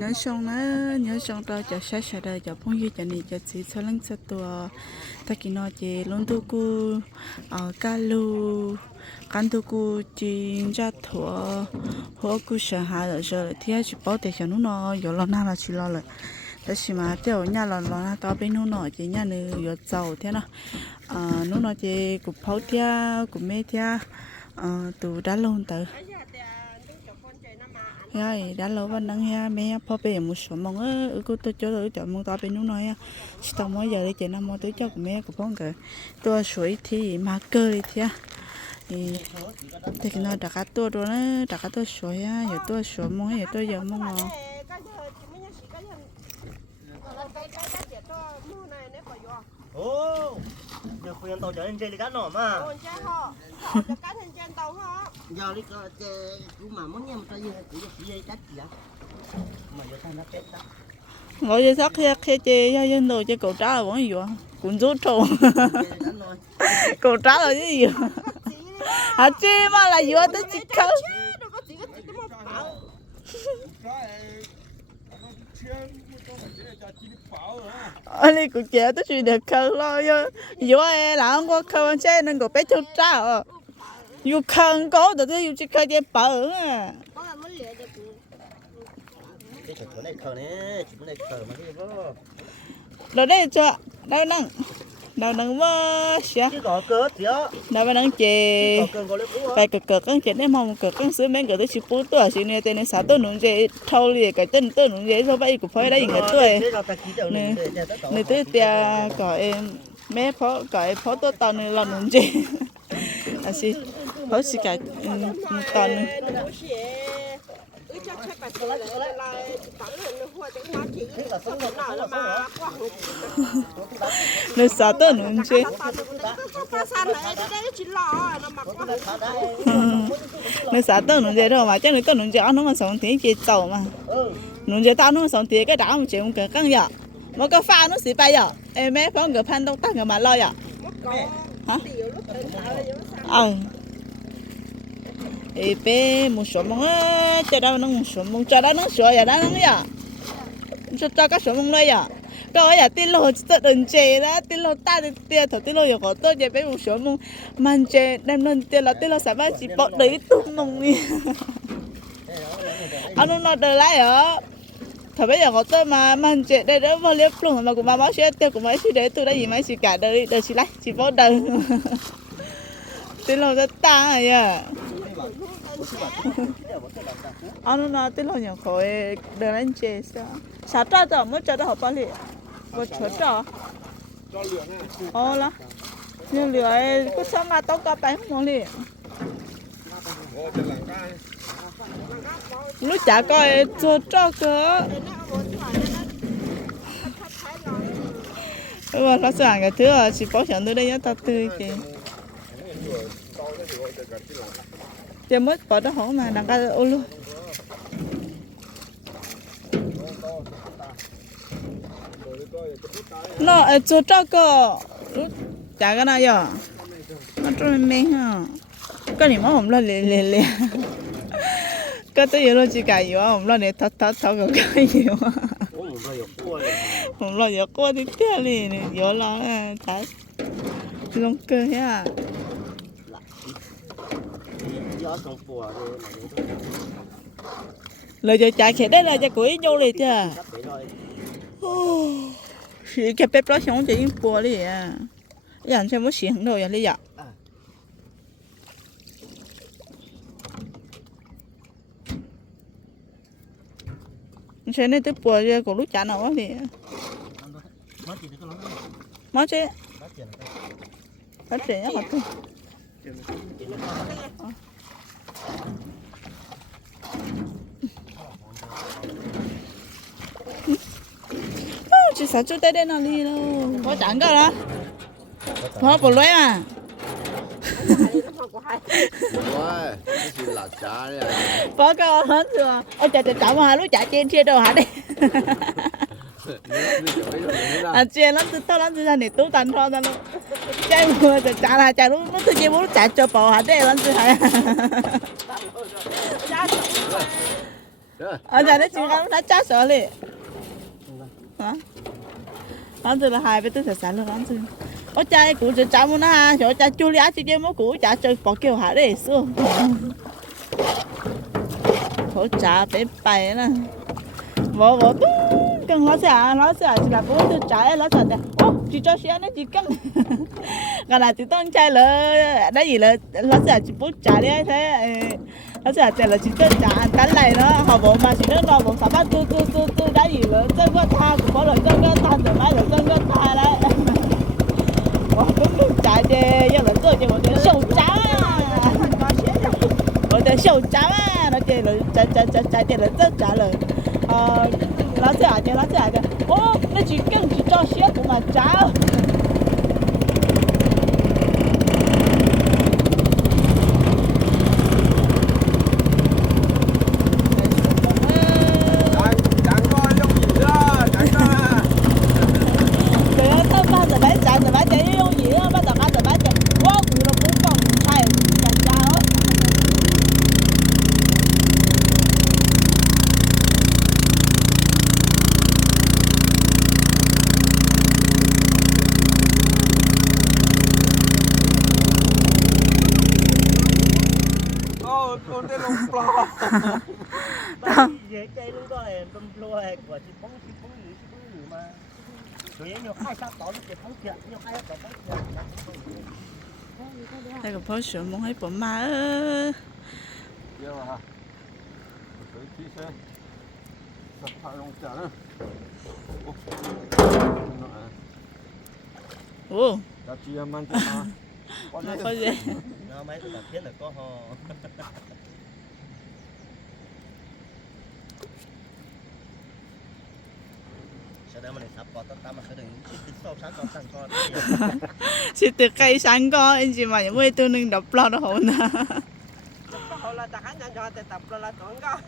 nhớ xong nó nhớ xong đó cho sát sát đời cho phong yêu cho này cho chị cho lăng cho tua ta kỳ nói chị luôn tu cu ở ca lu cán tu cu chị ra thua hoa cu sợ hà rồi rồi thì chị bảo để cho nó nó có lo nào là chị lo rồi thế xí mà theo nhà là lo na tao bên nó nó chị nhà nữ giờ giàu thế nào à nó nó chị cũng pháo thia cũng mê thia à từ đã luôn tới rồi đã lâu vẫn đang ha mẹ phô bề một số mong ơ cô tôi cho tôi chọn mong tao bên nó nói á. Chỉ tao mới giờ đi chơi năm mới tôi cho của mẹ của con cái tôi suối thì mà cơ đi thia. Thì thì nó đặt cái tôi rồi nó đặt cái tôi suối á, giờ tôi suối mong giờ tôi giờ mong nó Oh! Giờ khuyên tàu trở lên trên thì cắt mà. giờ đi coi chú mà muốn nhầm tay gì chỉ chỉ dây cách gì mà giờ thay nó chết đó. Sắc kia kia chơi cho dân đồ chơi cầu trả là vẫn gì vậy? Cũng rút rồi cầu trả là cái gì à chơi mà là gì tới chỉ khâu anh đi cũng chơi tới chuyện được khâu lo chứ dù ai là không có khâu anh chơi nên có bé châu trả ờ dù khăn có được thì dù chỉ khâu chơi bờ à Cái chỗ này khờ này, chỗ này khờ mà đi vô. rồi đây cho đâu nâng đâu nâng mơ xia Chứ có cơ thì á, đâu mà nâng chè. Có cơ có lấy cũ á. bài cực cực con chuyện em mong cực con sữa men cực tới chịu bút tuổi. Xin nè tên này sáu tuổi nung dễ thâu liền cái tên tuổi nung dễ số vậy cũng phải đấy người tuổi. Thế là ta ký đầu này để để tất cả. người tuổi tia có em mẹ phó có em phó tuổi tao này là nung dễ. À xí phó xí cái tao này người sáu tuổi nung dễ người sáu tuổi nung dễ rồi mà chắc người tuổi nung dễ nó mà sống thì chỉ giàu mà. Ừ. nung dễ tao nó sống thì cái đá mà chịu cái căng vậy mà cái pha nó xí bay vậy em mẹ phó người phan đông tắc mà lo vậy ờ ê bé một số mong á cho đó nó một số mong cho đó nó sửa vậy đó nó vậy cho cho các số mong đây vậy cái ấy là tin lô tự đừng chê đó tin lô ta thì tiền thật tin lô有好多嘢俾một số mong mang chê đem lên tiền là tin lô sao ba chỉ bỏ đấy tung mong đi anh nó đời lại ở thật bây giờ có tôi mà mang chê đây đó vào liếp luôn mà cũng mà báo xe tiêu cũng mấy chỉ để tôi đã gì mấy chỉ cả đời đời chỉ lại chỉ bỏ đời tin lô rất ta rồi à anh nó tin lô nhiều khối đời lên chê sao? Sao cho cho mới cho đó học bao nhiêu có chỗ cho ô là nhưng lửa có sao mà tao có bán không liền? Lúc chả coi cho cho cơ. Nhưng nó sang cái thứ à? chỉ bảo chẳng tới đây nhá tươi kì thì mới bỏ đó hổ mà, đằng ca ô luôn. Nó ở chỗ cho cơ. Chả cái nào giờ? Nó trôi mê ha. Cái này mà không lo lẹ lẹ lẹ cái tôi giờ nó chỉ cái gì không lo này thật thật thật cái cái gì mà. Không lo giờ qua thì tiếc liền, giờ lo ờ, là thật. Long cơ ha Thì gió trong phùa rồi mà để tôi lời giờ chạy khẽ đây là giờ cuối vô liền chứ à? Để chỉ cái bếp đó xong chỉ bùa đi à? Giờ xem có xịn đâu giờ đi giờ xe này tới bùa giờ cổ lúc chả nào á thì Mất gì thì có lắm. má chứ Mất tiền là cái nhá thôi chỉ sợ chú tới đây nào đi đâu? Có chẳng cơ đó. Có gì là chả đấy à? có cái hết rồi ôi trời trời chậm mà lúc chạy trên chia đâu hả đi à chia lắm từ tao lắm từ ra để tú tàn thôi tao chạy mưa trời chạy là chạy lúc lúc tôi chia bố chạy cho bò hả? Đây lắm từ hả? Đó. ở nhà nó chỉ có nó chát sợ lì. Hả? Nó từ là hai với tư thật sản luôn nó từ ở cha cụ chỉ chả muốn ha. Chỗ cha chú lý chỉ mỗi cụ chả chơi bỏ kiểu hạ đấy xuống khổ chả bé bài nè vợ tú cần lá xả lá xả là bố từ trái lá xả thì ô chỉ cho xe nó chỉ cần còn là chỉ tông chai lỡ, đấy gì lỡ lá xả chỉ bố trái đấy thế lá xả chỉ là chỉ cho trả, tán này nó, họ bộ mà chỉ nó nó bộ phải bắt tu tu tu tu đấy gì lỡ chơi qua tha của bố rồi chơi qua tha rồi mai rồi chơi qua tha đấy. Ô đúng đúng là tôi chỉ một cái sâu trái à. một cái sâu trái à, nó chỉ là trái trái trái trái chỉ là rất trả lời. Ờ, ờ nó sẽ à nó sẽ à ô nó chỉ cần chỉ cho xe của mà trả Chẳng, chẳng có giống gì đó, chẳng có ha. rồi nó tới ba giờ bán trả giờ bán trả yêu gì á bắt đầu ba giờ bán trả quá cũng nó cũng còn sai trả trả hết Ô, con đây lông plò. dễ chơi luôn có em tâm lua của chị bóng chị bóng gì chị bóng gì mà tụi em nhiều khai sát tỏ nó chị bóng kia nhiều khai sát tỏ bóng kia đây là phó sửa muốn hết bỏ má ơ. Yêu à. Tới tí xe. Sắp hạ lông chả nữa. Ô. Nó à. ồ Đã chi em ăn chứ mà. Con nó đây có gì nó mấy cái tập thiết là có ho sau đó mình sắp có tất cả mà sẽ đừng chỉ sáng từ cây sáng con anh chị mà những người tôi nên đập lo đó hồn nè là chắc cả cho thì đập là là chọn co.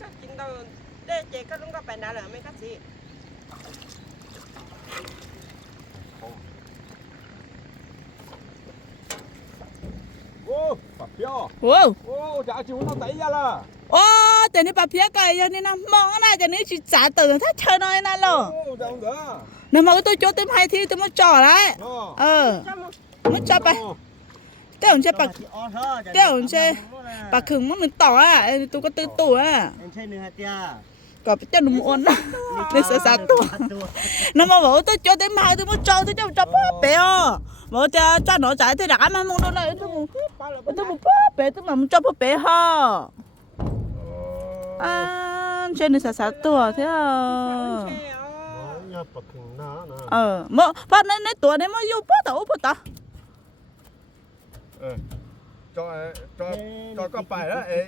Các chính đâu để chị có đúng có bạn nào là mấy cách gì Ô, bà Pio wow. Ô, chả chịu nó tẩy ra là. ô để nó bà phía cây cho nên nó mong cái này cho nên chỉ trả từ thắt chơi nói nó nữa. nếu mà tôi cho tôi hai thi tôi mới trò đấy. Nó. ờ. Mà mới cho bà. Ô, cái ông chơi bà cái cái ông chơi bà khừng muốn mình tỏ à tôi có tư tủ à em chơi nữa hả tia? Có cho nó muốn để sợ sợ tủ nó mà bảo tôi cho tới mai tôi mới cho tôi cho cho bé à bảo cho cho nó chạy thế đã mà muốn đâu này tôi muốn tôi muốn bố bé tôi mà muốn cho bố bé ha à trên này sợ sợ tủ thế à. Ờ mà phát nên nên tuổi này mà yêu bố tao bố tao Ờ. cho cho cho có bài đó ê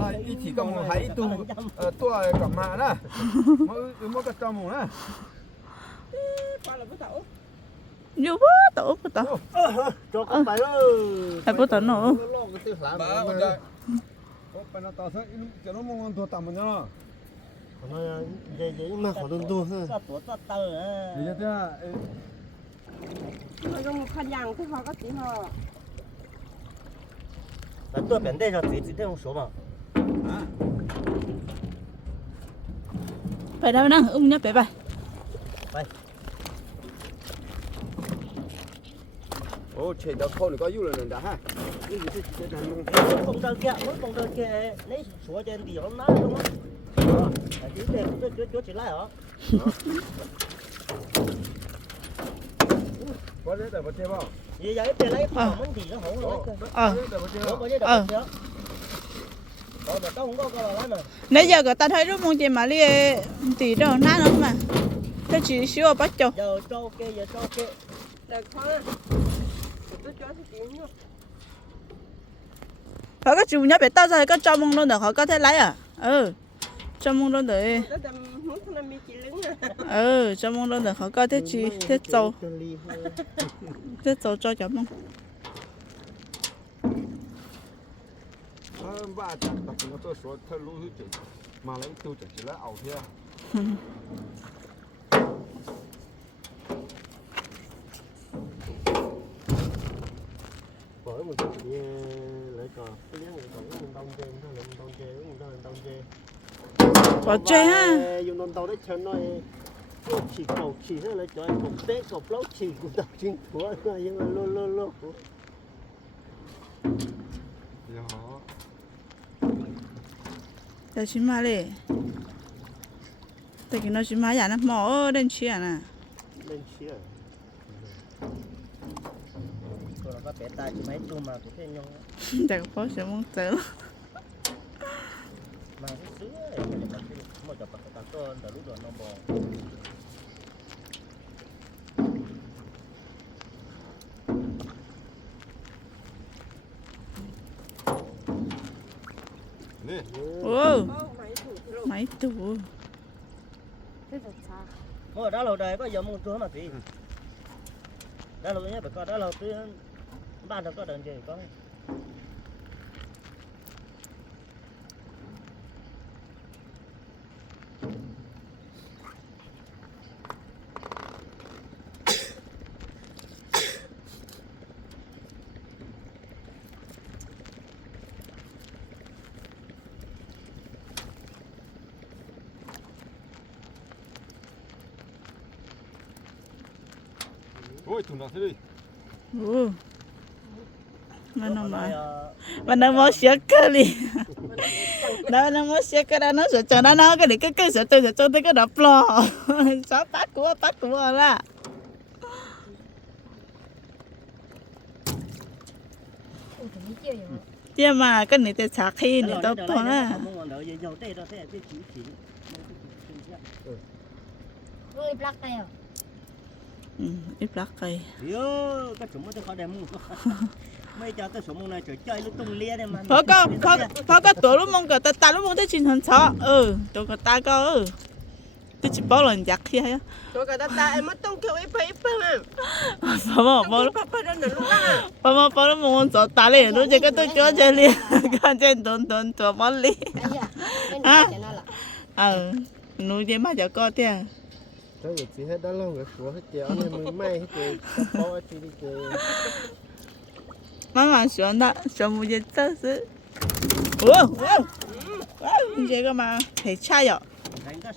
à, chỉ một hai tu ờ, tua cả mà đó. Mỗi mỗi cái trong đó Qua là bố tẩu yêu bố tao bố tao cho con bài ơi hay bố tao nó lo cái tiêu làm bà bây giờ có bài nào tao sẽ cho nó mong tua tầm nhá nó dễ dễ mà khó đun đua ha tuổi ta tơ bây giờ thế Họ dùng một khăn dàng thì họ có chỉ họ là tôi bên đây là chỉ chỉ theo số mà phải đâu nè ung nhá bé bài ô chạy đâu khâu này có yêu rồi đã ha. Cái gì tôi chỉ làm luôn không tơ kia muốn không tơ kia lấy số trên thì nó nát đúng không? Chỉ để tôi tôi tôi chỉ lại hả? Có đấy để vào chơi bao vậy vậy? Để lấy phòng mình thì nó hổ rồi ờ. Ờ. không cái nãy giờ người ta thấy lúc mong chị mà đi tỷ đâu nát lắm mà. Tôi chỉ xíu bắt chồng giờ cho kia giờ cho kia Được khó họ có chủ nhá bé tao rồi có cho mông luôn được, họ có thể lấy à? Ừ cho mong luôn được Tôi tầm ừ cho mong luôn được, họ có thể chi thế dầu. Thế dầu cho cho mong mà ừ. lấy tiêu chỉ là ảo thế một cái gì lấy cờ cái nhang người còn mình đông thôi mình đông chơi mình đông đông chơi bỏ chơi ha. dùng đông đông đấy chơi nói cái chỉ cầu chỉ thôi lấy cho cầu té cầu lóc chỉ cũng tập chuyên của nhưng mà lô lô lô Nhỏ. giờ chỉ mà lệ tại cái nó chỉ mà giả nó mỏ đến chia nè. Lên chia có bé tay chỉ mấy tu mà cũng thấy nhông chắc có sẽ muốn tới mà cái sứ ấy mà chụp cái tạc con từ lúc đó nó bò. Nè. ô mấy tủ Ôi, đã lâu đời có giờ muốn chúa mà tí đã lâu nhé phải có đã lâu tí ban đầu có đợt gì có Ôi, tụi nó thế đi. ô nó mà ờ, mà nó mua xe cơ đó nó sợ chờ nó nó cái này cái cái sợ tôi sợ tôi tới cái đập lo sao bắt của bắt của là. Chứ mà. Cái này thì sạc khi này đâu to á Ôi, black này à? ừ ít cây Yo, cái súng nó khó đem mua. ไม่จะก็สมมงนะจะจ้อยลูตุ้งเลี้ยเนี่มัน เพาก็เขาเขาก็ตัวลูกมงก็แตาลูกมงได้ชินทันช้อเออตัวก็ตาก็เออที่จะบอกหลันจักที่ให้ตัวก็ตาตาไอ้มัต้องเขียวไอ้ไปไอ้ไปมั้งพ่อมาพ่อมาพ่อมาลูกอะพ่อมาพ่อมงสอตาเลยรู้จักก็ตังจ้อยเจลีกันเจนโดนโดนตัวมันลีอะเออหนูเะมาจะก็เตี้ย Đó là chị hết đó lâu rồi của hết chị ở đây mười mấy hết chị Tao hết chị đi chị thì tao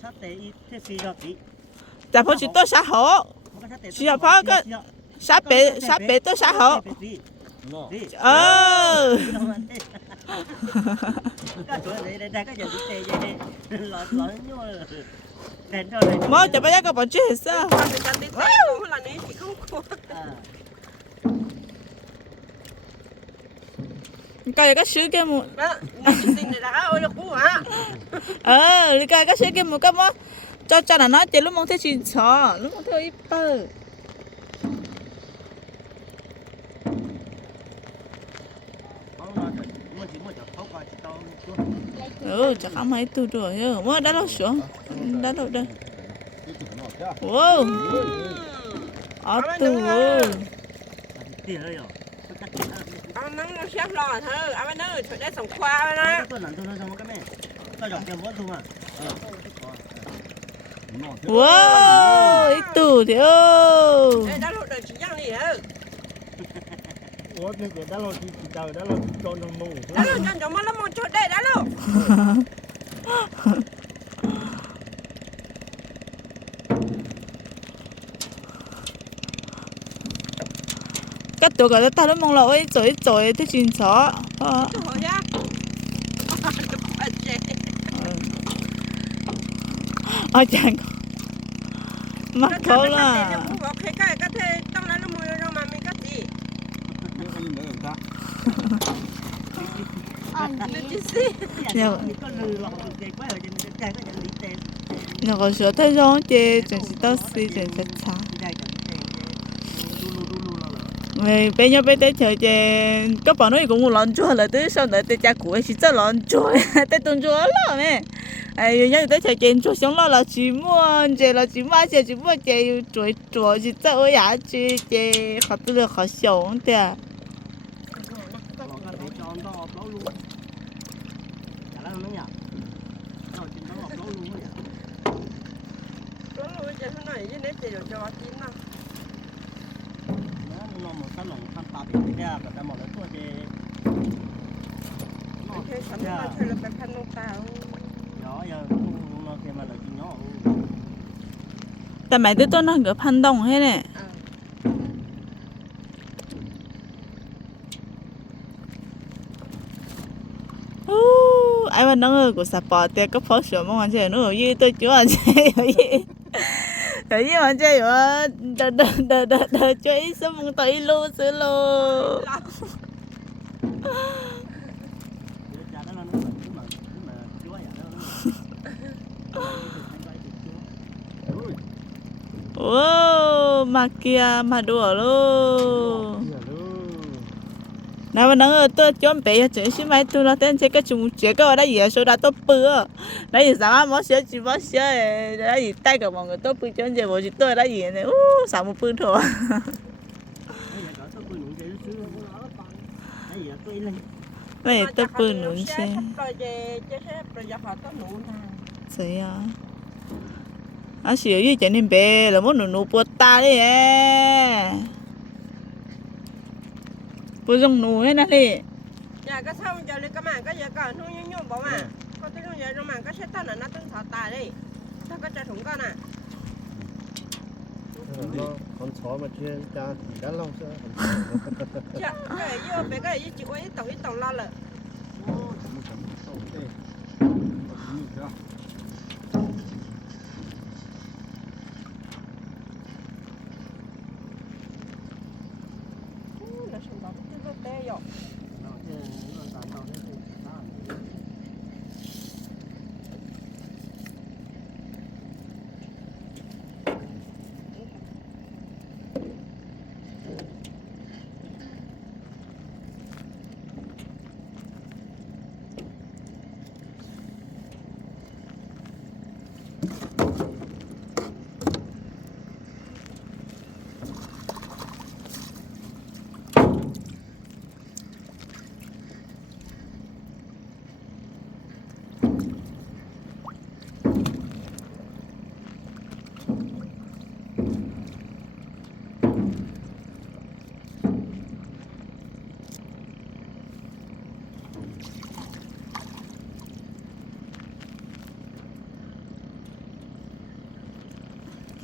tí tao không là ní chỉ không có. À. 你搞个手给木， Đó, ní chỉ xin này đã ôi là 그러니까 cái 실게 뭐. 어, 그러니까 얘가 실게 lúc mong thấy xin 때로 lúc mong thấy 못해 이뻐. ừ chắc không ấy tôi rồi ừ mới đã lâu xuống đã lâu đây. Wow. Ở tôi xếp lo thôi, ông ấy nói thôi để sống khoa chọn tiền vốn thôi mà. wow, ít tu thì ừ. Đây đã lộ đời chỉ nhang gì hả? Ủa cái đó là chỉ chỉ tao đó là cho nó mù. Đã lộ cho nó một chỗ đây đã lộ. cái tuổi cái ta nó mong là ôi trời trời thế chuyện sợ ờ Trời ơi nha. Phải chết. ờ chẳng mắc Nó câu thật là cái là tiền nó cái cái cái thế trong đó nó mùi nó mà mình cái gì? Ờ, Nó gì? chỉ xin. nhiều Có lừa hoặc là cái quá rồi cho nên cái cái nhận lý tên. nhiều cái sửa thấy giống chứ chẳng chỉ tao xí chẳng sẽ trả Cái cái lu lu lu lu là. người bây giờ bây giờ chờ chứ các bạn nói cũng một lần chua là tới sau này tới cha của chỉ cho lần chua tới tuần chua lo nè ai nhớ tới chờ chuyện chua xong lo là chỉ mua chỉ là chỉ mua chỉ chỉ mua chỉ chuối chuối chỉ cho ơi à chứ chỉ họ tư được họ sống thế à Còn cái để cho nó lỗ luôn. Chả là nó nhỉ. Nó chỉ nó lỗ luôn nhỉ. Nó lùi cho nó này chứ nếu chỉ được cho nó chín nào. Nó một sẵn lòng khăn bà bị thế ra và ta mở lấy tôi thì nó thế sẵn nó chơi là cái khăn nó cao nhỏ giờ nó kia mà lấy nhỏ tại mấy đứa tôi nó gỡ phân đồng hết nè à. ai mà nó người của sạp bò tiệc có phó sửa mong anh chị nó ở dưới tôi chúa anh chị ở ở dưới anh chơi ở đờ đờ đờ đờ đờ chơi xong mong tới lô sửa lô Cái cha 那么那个都准备真是买多了，但这个就这个那也说他都不，那也啥么没学就没学，那也带个么个都不准这么去多那也呢，哦，啥么不错。vậy tôi bự nướng xe thế à à xíu như chén nên bé là muốn nụ nụ bột ta đấy bố dùng nú hết nè đi giờ cái xong giờ lấy cái mảng cái giờ cả nuôi nhung nhung bỏ mà có cái nuôi giờ nó mảng cái sẽ tao là nó tân thảo tài đi tao có cho thủng con à con chó mà kia cha thì đã lâu chưa dạ cái yêu bé cái yêu chịu ấy tàu ấy tàu la lợ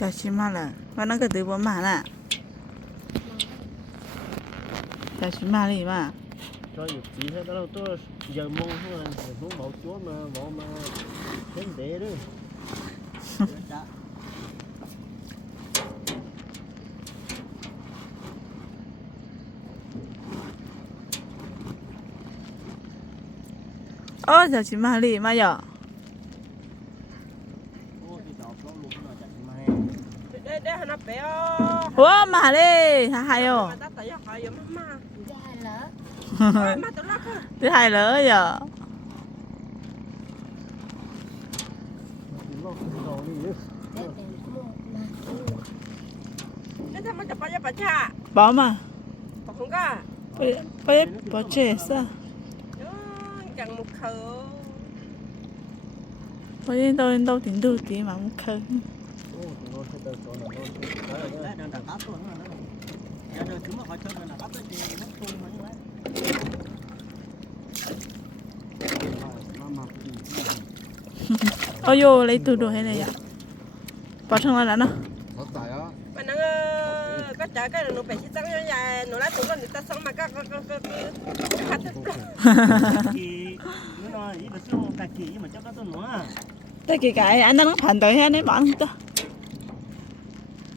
Chả xí mà là Và nó cái từ bố mà nè Chả xí mà đi mà cho việc gì hết đó đâu tôi giờ mong thôi muốn mẫu chúa mà mẫu mà đến để đó Dạ. Ô chả xí mà đi mà giờ ủa mà 말해 다 하요 thứ hai lỡ giờ. Bỏ mà không có. Bảo trẻ sao? Bỏ chè sa bỏ đi đâu đâu tính đủ tí mà một khơi ôi vô lấy từ đồ hay này à bỏ trong ờ, là nó mà nó có trái cái nó phải chỉ tăng cho nhà nó lấy từ con người xong mà các các các các cái cái anh đang phản đối hết đấy bọn tôi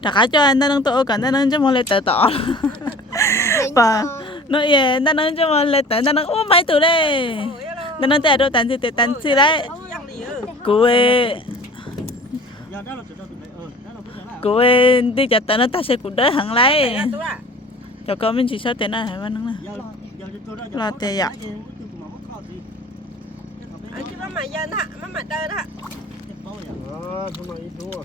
trả cá cho anh ta nâng tổ cả ta nâng cho mong lên tờ tỏ. Và nó ye ta nâng cho mong lên tờ ta nâng ôm mấy tụ đây. Ta nâng tè đâu tàn gì tè tàn gì đấy. Cô ấy cô ấy đi chặt tờ nó ta sẽ cũng đỡ hẳn lấy. Cho con mình chỉ sợ tè nó hả mà nâng là lo tè dạ anh chị mama dân hả? Mama tơ hả? Mama ít đua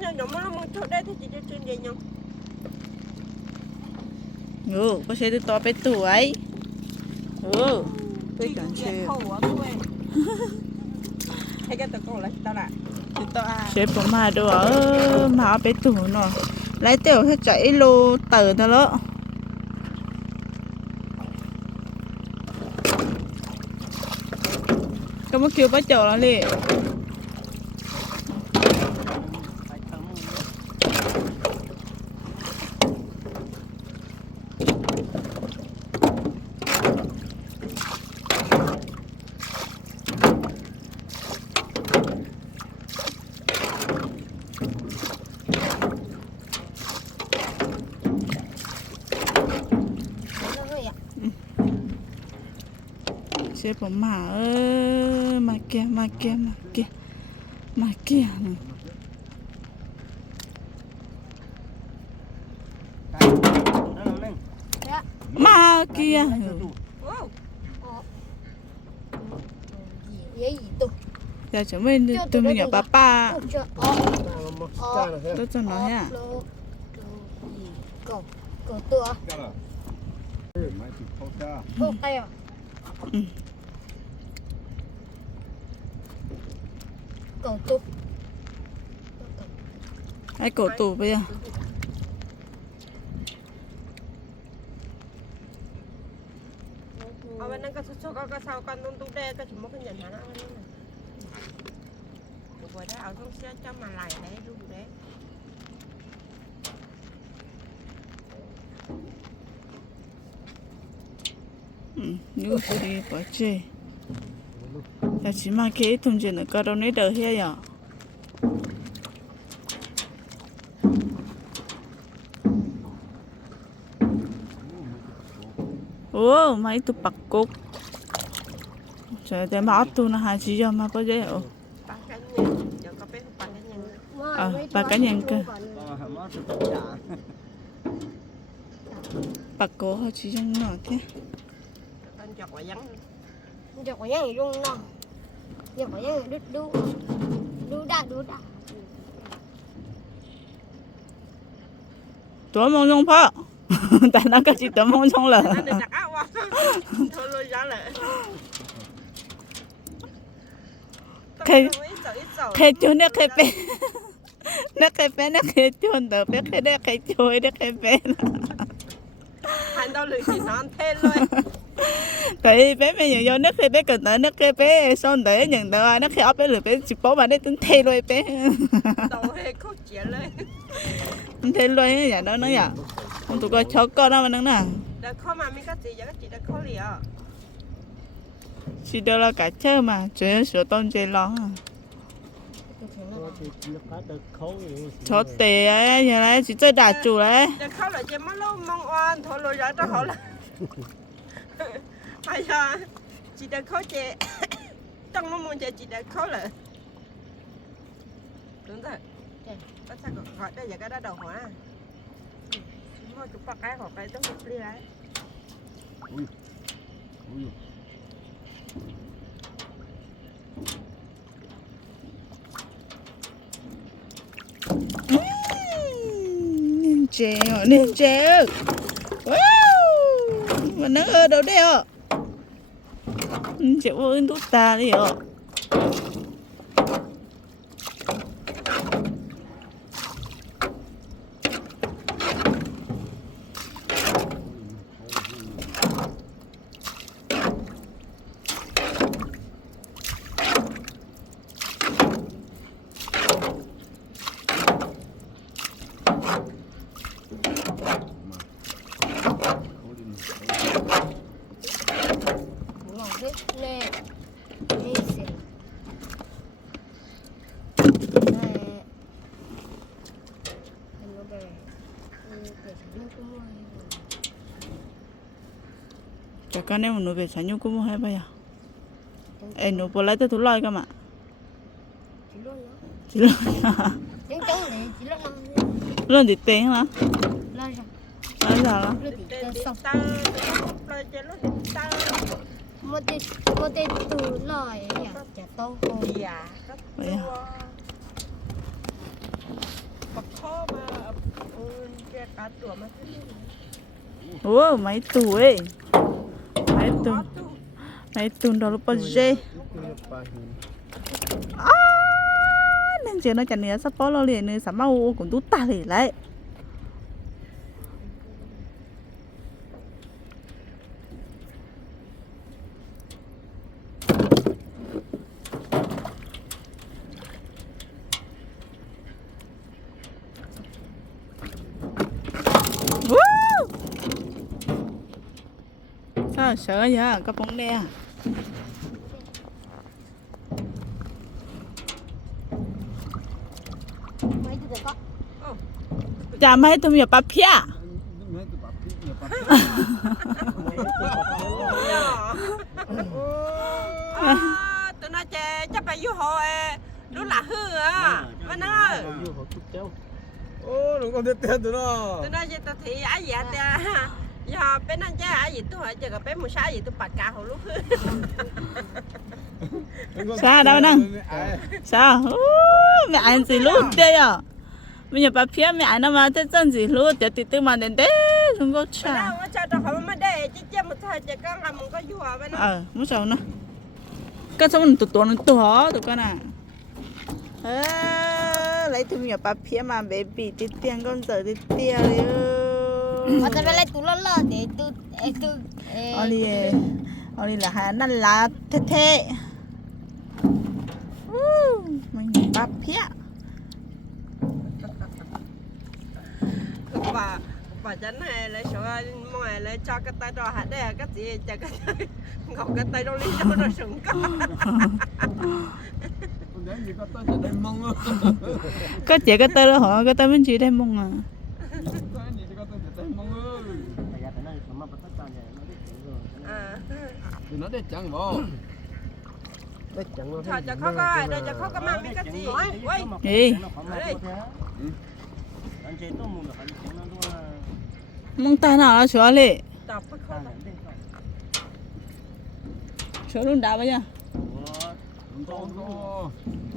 nó nó mà một chỗ đây thì chỉ cho trên đây nhau ừ có xe đi to bé tuổi. Ừ. Tôi chẳng xe hay cái tao cổ lại tao lại xe à. của mà đồ ở mà bé tuổi nó lấy tiểu hết chạy lô tờ thôi đó cái mất kêu bắt chờ nó liền sẽ bỏ mà ơ mà kia mà kia mà kia mà kia mà kia tôi. giờ chúng mình đi tụi mình ở papa tôi cho nó ha Lô. Lô gì. Cầu. Cầu tua. Mấy chục khẩu cha. Ô tay à. Ừ. Cầu tua. Ai cổ tủ bây giờ. Ở số có có sao con tung tung đê có chỉ một cái nhận hả nó rồi đó ở trong xe cho mà lại đấy đúng đấy. Ừ như gì bỏ chê. Giờ chỉ mà cái thùng chuyện nữa có đâu nấy đỡ hết giờ ô mấy tụ bạc cục trời để mà ấp tụ nó hai chỉ cho mà có dễ ồ ba cái nhân giờ có biết ba cái nhân Ờ, ba cá nhân cơ. Ờ, hai chỉ trong nhỏ thế Giờ có những gì luôn nó. Giờ có những gì đút đu. Đu đa đu đa. tuổi mong trong phá tại nó có chỉ tuổi mong trong lờ thôi lôi ra lại sợ cái chú nó cái bé nó cái bé nó cái chú đỡ bé cái đó cái chú nó cái bé hành đâu lười chỉ non thêm luôn tại bé mẹ nhận vô nước cái bé cần tới nước cái bé xong để nhận được nó khi ấp bé lửa bé chỉ bố mà nó tính thay luôn bé đầu hay khóc chia lên thay luôn nhà đó nó nhà không tụi coi chó con đó mà nó nè đã khó mà mình có gì giờ có chị đã khó liền chỉ đâu là cả chơi mà chuyện sửa tôn chơi lo Nó thì nó có được khấu nhiều. chó tè ấy nhà này chỉ chơi đà chủ đấy đã khó là chị mất lâu mong oan thôi lôi ra cho họ là hay à chị đã khó chị trong nó muốn chị chị đã khó là đúng rồi có sao gọi đây giờ cái đó đầu hỏa chụp ba cái hoặc cái tức một ly đấy. Ui. nên chè nên wow! Mà nó ở đâu đây ạ chịu vô tút ta đi ạ Ngồi hết nè. Đi xỉu. Này. Anh có bè. Ừ, để cho nó cũng mua. Con em nó về sáng nhau cũng hay bây giờ? Em nó bỏ lại tới thủ lòi cơ mà. Chỉ đó. chỉ này luôn thì tiền mà Lo ra. nói sao đó Lúc thì để tên đi xong. ta lôi chị lúc đi ta Một tên một tên từ lời ấy à. Chả tao dạ rất Vậy à? chua bọc kho mà cái cá tủa mà. Mấy tù ấy? mấy tù có tu Hãy tùn đó lúc dê. À Nên chuyện nó chẳng nhớ sắp bó lo liền Nên sắp mau cũng tú tà lì lại. Sao sợ vậy? Có bóng đen à? Đe mấy thứ được có chả mấy tụi mình bà phía à tụi nó chơi chắc phải du hồ lúc là hư à mà nó vô họ chút chéo ô nó còn biết tiền tụi nó tụi nó chơi tao thì ai vậy ta giờ bên anh chơi ai gì tôi hỏi chơi cái bên một sáng gì? Tôi bật cả hồ lúc. Hư Sao đâu sao Ú, mẹ ăn gì lúc đây à? Bây giờ bà phía mẹ ăn nó mà thế chân gì lúc để từ từ mà đến đấy không có cha nó chơi tao không mà đây chỉ chơi một thời làm một cái du hồ bên nó ờ muốn sao nữa cái sao mình tụt tụt nó tụt tụt con à. Ờ lấy tụi mình bà phía mà baby đi tiền con giờ đi tiền đi mà tao lại tụi nó lo để tụi để tụi Oli Oli là hà nó là thế thế. Uh, mình bà phía bà bà chân này lấy số mọi lấy cho cái tay đó hạt đây cái gì cho cái tay ngọc cái tay đó lý do nó sừng gì có chị cái tên đó họ cái tên bên chị đem mong à có gì có tới sẽ đem mông luôn bây giờ phải nói mà bắt tất cả này nó biết chuyện rồi à thì nó để chẳng vào Đấy, chẳng nó thôi cho khó có đây cho khó có mang biết cái gì? Ôi Gì? anh chơi tôi muốn phải chẳng nó đúng là mong ta nào là chỗ lệ đọc cái khó ta làm đấy chỗ luôn đá bây giờ. Con đó câu lúc sau giờ tia chỉ chuẩn đâu chơi bay đá cũng mà xuống thì bố cũng phá xuống rồi. Trả lời nó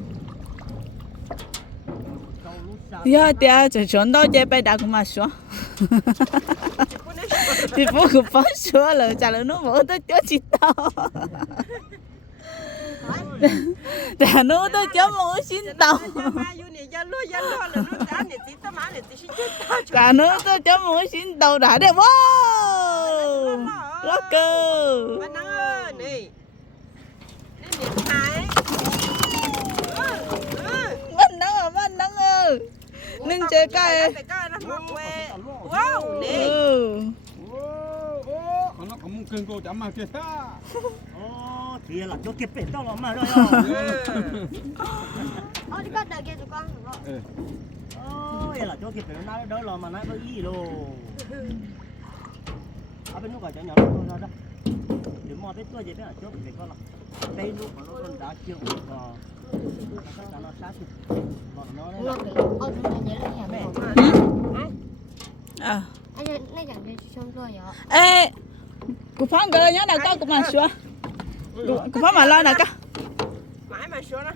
bố tôi cho chị tao trả nó tôi cho mỗi xin tao mà yêu này giờ luôn giờ luôn là nó đã này tí tao mà này tí xin tao trả nó tôi cho mỗi xin tao đã wow lắc cơ mà nó ơi này nên điện thoại bắt nắng à bắt nắng ơi 능 제까에 와우 wow, một cơn cô chả mà kia ta Ồ, thì là chỗ kia bể tao nó mà rồi. Ồ, đi bắt đầu kia tụi con rồi Ồ, ừ. là chỗ kia bể nó đó là mà nó có ý đồ. À bên lúc ở chỗ nhỏ nó ra đó. Đừng mò biết tôi gì biết là chỗ kia là Đây lúc mà nó đã chiều rồi à ê cụ phong cái nhớ nào con cũng mà xóa cụ phong mà lo nào con mãi mà xóa đó.